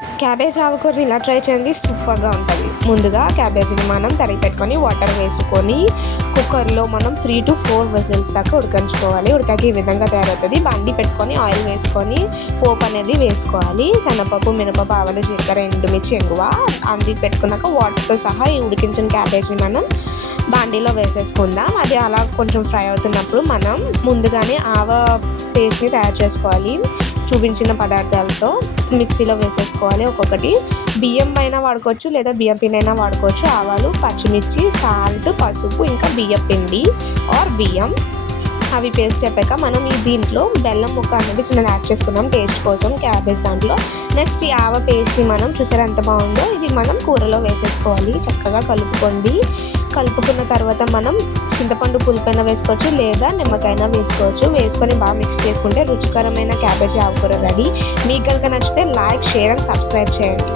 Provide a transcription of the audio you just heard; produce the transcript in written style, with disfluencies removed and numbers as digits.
Cabbage ఆకుకూరని ఇలా try చేయండి, సూపర్గా ఉంటుంది. ముందుగా క్యాబేజీని మనం తరిగి పెట్టుకొని వాటర్ వేసుకొని కుక్కర్లో మనం 3 to 4 విజిల్స్ దాకా ఉడికించుకోవాలి. ఉడకాక ఈ విధంగా తయారవుతుంది. బండి పెట్టుకొని ఆయిల్ వేసుకొని పోపు అనేది వేసుకోవాలి. శనగపప్పు, మినపప్పు, ఆవాలు, జీలకర్ర, ఎండుమిర్చి, ఇంగువ అంది పెట్టుకున్నాక వాటర్తో సహా ఈ ఉడికించిన క్యాబేజీని మనం బాండీలో వేసేసుకుందాం. అది అలా కొంచెం ఫ్రై అవుతున్నప్పుడు మనం ముందుగానే ఆవ పేస్ట్ని తయారు చేసుకోవాలి. చూపించిన పదార్థాలతో మిక్సీలో వేసేసుకోవాలి. ఒక్కొక్కటి బియ్యం అయినా వాడుకోవచ్చు లేదా బియ్యం పిండి అయినా వాడుకోవచ్చు. ఆవాలు, పచ్చిమిర్చి, సాల్ట్, పసుపు, ఇంకా బియ్యం పిండి ఆర్ బియ్యం అవి పేస్ట్ అయిపోయాక మనం ఈ దీంట్లో బెల్లం ముక్క అనేది చిన్నది యాడ్ చేసుకున్నాం టేస్ట్ కోసం క్యాబేజ్ దాంట్లో. నెక్స్ట్ ఈ ఆవ పేస్ట్ని మనం చూసారా ఎంత బాగుందో, ఇది మనం కూరలో వేసేసుకోవాలి. చక్కగా కలుపుకున్న తర్వాత మనం చింతపండు పులుపైన వేసుకోవచ్చు లేదా నిమ్మకాయన వేసుకోవచ్చు. వేసుకొని బాగా మిక్స్ చేసుకుంటే రుచికరమైన క్యాబేజీ ఆకుకూర రెడీ. మీకు కనుక నచ్చితే లైక్, షేర్ అండ్ సబ్స్క్రైబ్ చేయండి.